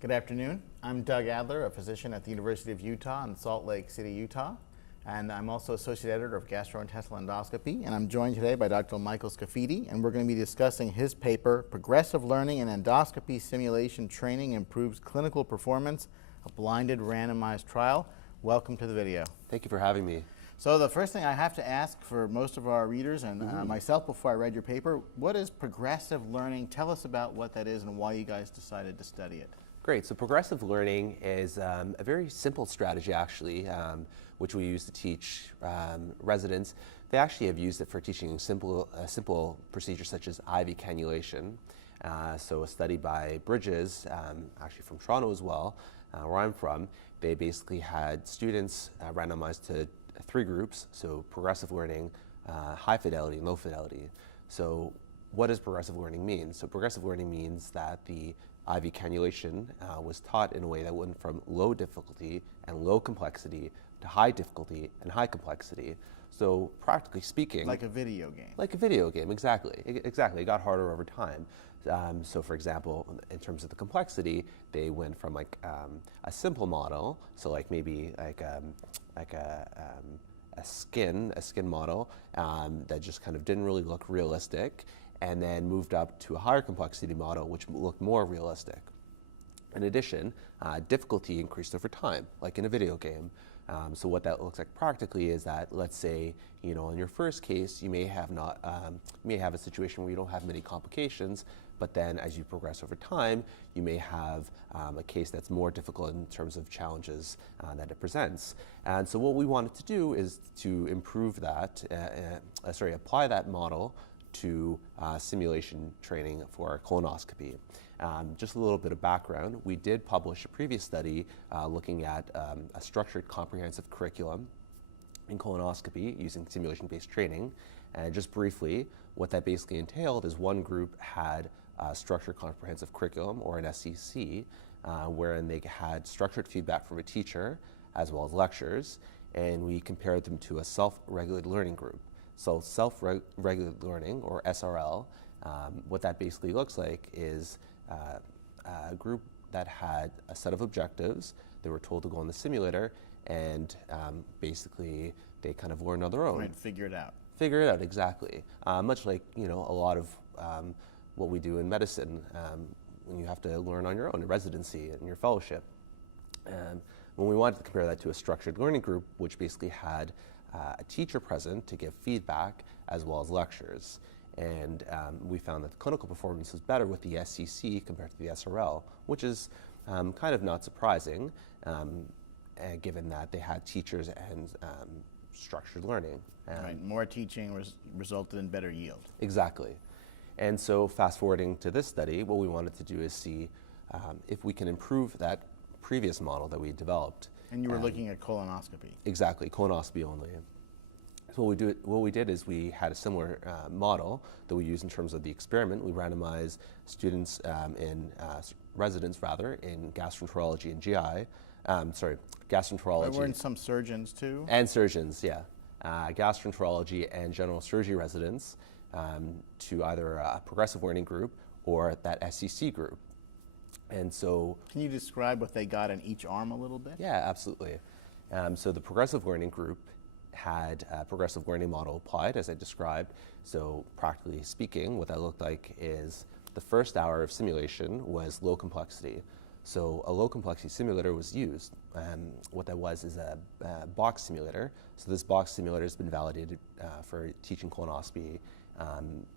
Good afternoon. I'm Doug Adler, a physician at the University of Utah in Salt Lake City, Utah. And I'm also Associate Editor of Gastrointestinal Endoscopy. And I'm joined today by Dr. Michael Scaffidi, and we're going to be discussing his paper, Progressive Learning in Endoscopy Simulation Training Improves Clinical Performance, a Blinded Randomized Trial. Welcome to the video. Thank you for having me. So the first thing I have to ask for most of our readers and myself before I read your paper, what is progressive learning? Tell us about what that is and why you guys decided to study it. Great. So progressive learning is a very simple strategy, actually, which we use to teach residents. They actually have used it for teaching simple procedures such as IV cannulation. So a study by Bridges, actually from Toronto as well, where I'm from, they basically had students randomized to 3 groups, so progressive learning, high fidelity, and low fidelity. So what does progressive learning mean? So progressive learning means that the IV cannulation was taught in a way that went from low difficulty and low complexity to high difficulty and high complexity. So practically speaking... Like a video game. Like a video game, exactly. Exactly, it got harder over time. So for example, in terms of the complexity, they went from like a simple model, so like maybe like a skin model that just kind of didn't really look realistic, and then moved up to a higher complexity model which looked more realistic. In addition, difficulty increased over time, like in a video game. So what that looks like practically is that, let's say, in your first case, you may have a situation where you don't have many complications, but then as you progress over time, you may have a case that's more difficult in terms of challenges that it presents. And so what we wanted to do is to improve that, apply that model to simulation training for colonoscopy. Just a little bit of background, we did publish a previous study looking at a structured comprehensive curriculum in colonoscopy using simulation-based training. And just briefly, what that basically entailed is one group had a structured comprehensive curriculum, or an SCC, wherein they had structured feedback from a teacher as well as lectures, and we compared them to a self-regulated learning group. So self-regulated learning, or SRL, what that basically looks like is a group that had a set of objectives. They were told to go on the simulator, and basically they kind of learned on their own. Right, figure it out. Figure it out, exactly. Much like a lot of what we do in medicine, when you have to learn on your own in residency and your fellowship. When we wanted to compare that to a structured learning group, which basically had a teacher present to give feedback as well as lectures. And we found that the clinical performance was better with the SCC compared to the SRL, which is kind of not surprising, given that they had teachers and structured learning. Right, more teaching resulted in better yield. Exactly. And so fast forwarding to this study, what we wanted to do is see if we can improve that previous model that we developed. And you were looking at colonoscopy. Exactly, colonoscopy only. So what we did is we had a similar model that we used in terms of the experiment. We randomized students residents in gastroenterology and GI. Gastroenterology. There weren't some surgeons too? And surgeons, yeah. Gastroenterology and general surgery residents to either a progressive learning group or that SCC group. And so... Can you describe what they got in each arm a little bit? Yeah, absolutely. So the progressive learning group had a progressive learning model applied, as I described. So practically speaking, what that looked like is the first hour of simulation was low complexity. So a low complexity simulator was used. What that was is a box simulator. So this box simulator has been validated for teaching colonoscopy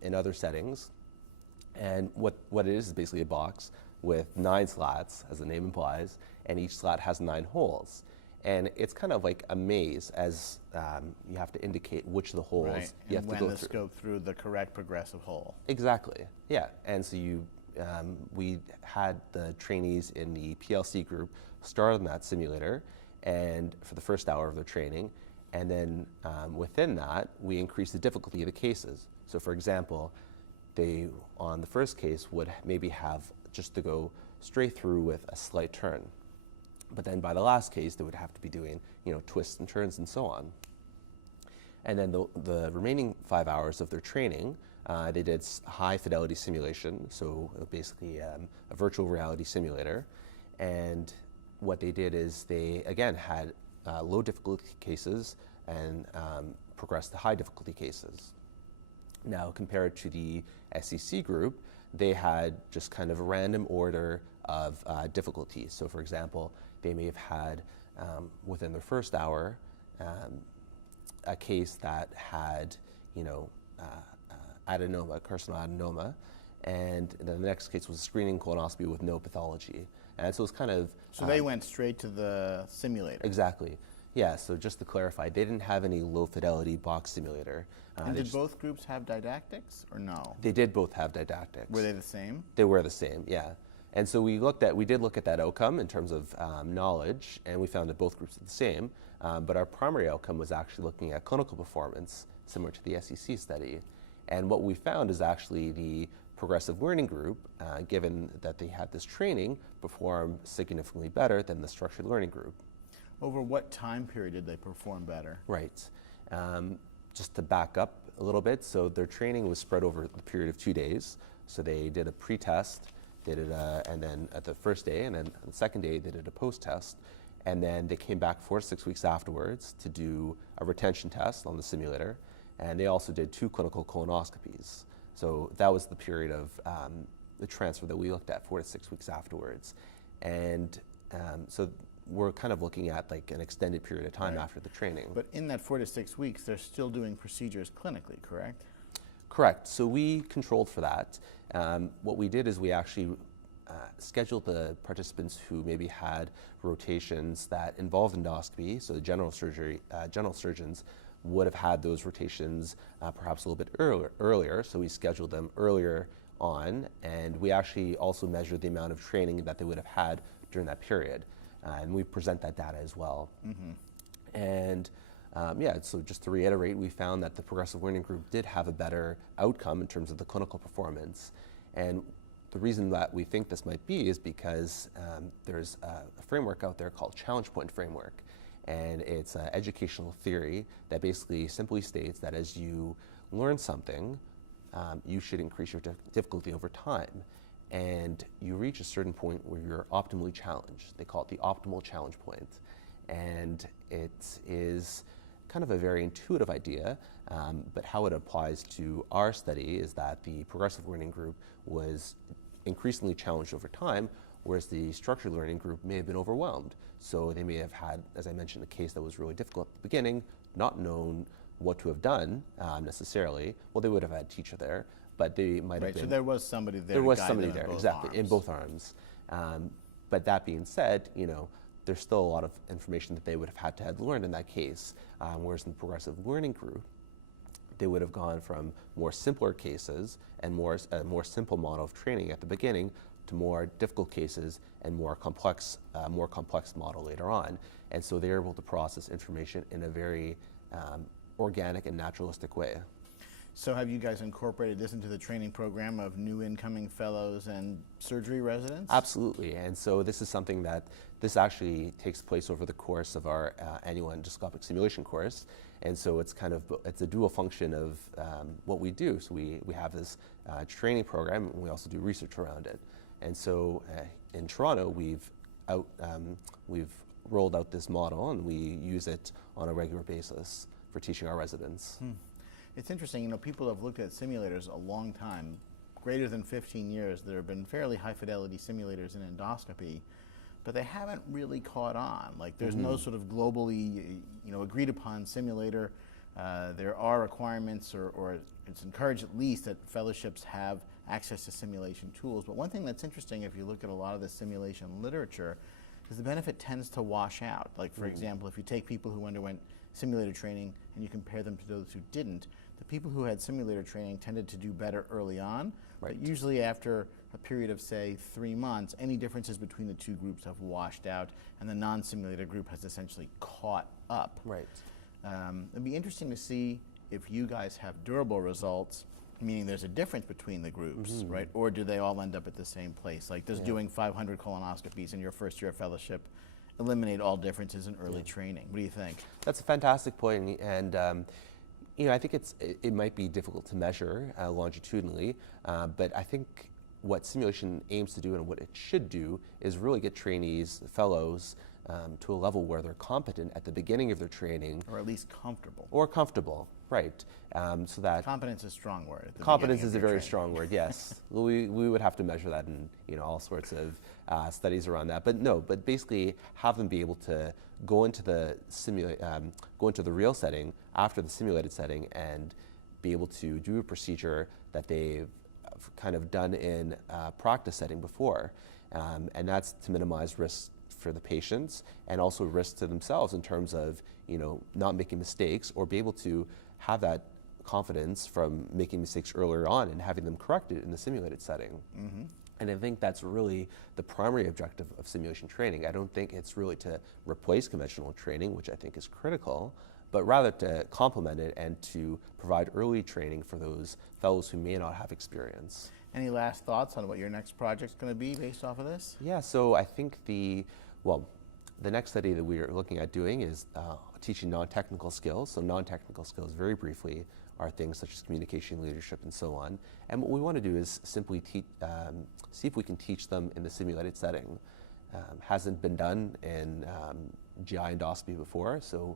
in other settings. And what it is basically a box with 9 slats, as the name implies, and each slat has 9 holes. And it's kind of like a maze, as you have to indicate which of the holes you have to go through. When to scope through the correct progressive hole. Exactly, yeah. And so we had the trainees in the PLC group start on that simulator, and for the first hour of their training, and then within that, we increased the difficulty of the cases. So for example, they, on the first case, would maybe have just to go straight through with a slight turn. But then by the last case, they would have to be doing, twists and turns and so on. And then the remaining 5 hours of their training, they did high fidelity simulation, so basically a virtual reality simulator. And what they did is they, again, had low difficulty cases and progressed to high difficulty cases. Now, compared to the SEC group, they had just kind of a random order of difficulty. So, for example, they may have had, within their first hour, a case that had, adenoma, carcinoadenoma, and then the next case was a screening colonoscopy with no pathology. And so it's kind of... So they went straight to the simulator. Exactly. Yeah, so just to clarify, they didn't have any low fidelity box simulator. And did both groups have didactics or no? They did both have didactics. Were they the same? They were the same, yeah. And so we did look at that outcome in terms of knowledge, and we found that both groups are the same. But our primary outcome was actually looking at clinical performance, similar to the SEC study. And what we found is actually the progressive learning group, given that they had this training, performed significantly better than the structured learning group. Over what time period did they perform better? Right. Just to back up a little bit, so their training was spread over the period of 2 days. So they did a pre-test, and then at the first day, and then on the second day, they did a post-test. And then they came back 4 to 6 weeks afterwards to do a retention test on the simulator. And they also did 2 clinical colonoscopies. So that was the period of the transfer that we looked at 4 to 6 weeks afterwards. And so we're kind of looking at like an extended period of time after the training. But in that 4 to 6 weeks, they're still doing procedures clinically, correct? Correct. So we controlled for that. What we did is we actually scheduled the participants who maybe had rotations that involved endoscopy. So the general surgeons would have had those rotations perhaps a little bit earlier. So we scheduled them earlier on, and we actually also measured the amount of training that they would have had during that period. And we present that data as well. Mm-hmm. And so just to reiterate, we found that the progressive learning group did have a better outcome in terms of the clinical performance. And the reason that we think this might be is because there's a framework out there called Challenge Point Framework. And it's an educational theory that basically simply states that as you learn something, you should increase your difficulty over time. And you reach a certain point where you're optimally challenged. They call it the optimal challenge point. And it is kind of a very intuitive idea, but how it applies to our study is that the progressive learning group was increasingly challenged over time, whereas the structured learning group may have been overwhelmed. So they may have had, as I mentioned, a case that was really difficult at the beginning, not known what to have done necessarily. Well, they would have had a teacher there, but they might have been... So there was somebody there. There was somebody there, exactly, in both arms. But that being said, there's still a lot of information that they would have had to have learned in that case, whereas in the progressive learning group, they would have gone from more simpler cases and a more simple model of training at the beginning to more difficult cases and more complex model later on. And so they're able to process information in a very organic and naturalistic way. So have you guys incorporated this into the training program of new incoming fellows and surgery residents? Absolutely, and so this is something that this actually takes place over the course of our annual endoscopic simulation course, and so it's a dual function of what we do. So we have this training program, and we also do research around it. And so in Toronto, we've rolled out this model, and we use it on a regular basis for teaching our residents. It's interesting, people have looked at simulators a long time, greater than 15 years. There have been fairly high fidelity simulators in endoscopy, but they haven't really caught on. Like there's no sort of globally, agreed upon simulator. There are requirements, or it's encouraged at least that fellowships have access to simulation tools. But one thing that's interesting, if you look at a lot of the simulation literature, is the benefit tends to wash out. Like for example, if you take people who underwent simulator training and you compare them to those who didn't, the people who had simulator training tended to do better early on, but usually after a period of, say, 3 months, any differences between the two groups have washed out, and the non-simulator group has essentially caught up. Right. It'd be interesting to see if you guys have durable results, meaning there's a difference between the groups, right? Or do they all end up at the same place? Like, does doing 500 colonoscopies in your first year of fellowship eliminate all differences in early training? What do you think? That's a fantastic point, and I think it might be difficult to measure longitudinally, but I think what simulation aims to do and what it should do is really get trainees, fellows, to a level where they're competent at the beginning of their training. Or at least comfortable. Or comfortable, right. So that Competence is a strong word. At the competence beginning is of a your very training. strong word, yes. we would have to measure that in all sorts of studies around that. But no, but basically have them be able to go into the real setting after the simulated setting and be able to do a procedure that they've kind of done in a practice setting before. And that's to minimize risks for the patients and also risks to themselves in terms of not making mistakes, or be able to have that confidence from making mistakes earlier on and having them corrected in the simulated setting. Mm-hmm. And I think that's really the primary objective of simulation training. I don't think it's really to replace conventional training, which I think is critical, but rather to complement it and to provide early training for those fellows who may not have experience. Any last thoughts on what your next project's going to be based off of this? Yeah, so I think the next study that we are looking at doing is teaching non-technical skills. So non-technical skills, very briefly, are things such as communication, leadership, and so on. And what we want to do is simply see if we can teach them in the simulated setting. Hasn't been done in GI endoscopy before, so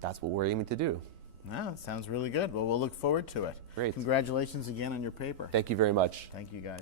that's what we're aiming to do. No, it sounds really good. Well, we'll look forward to it. Great. Congratulations again on your paper. Thank you very much. Thank you, guys.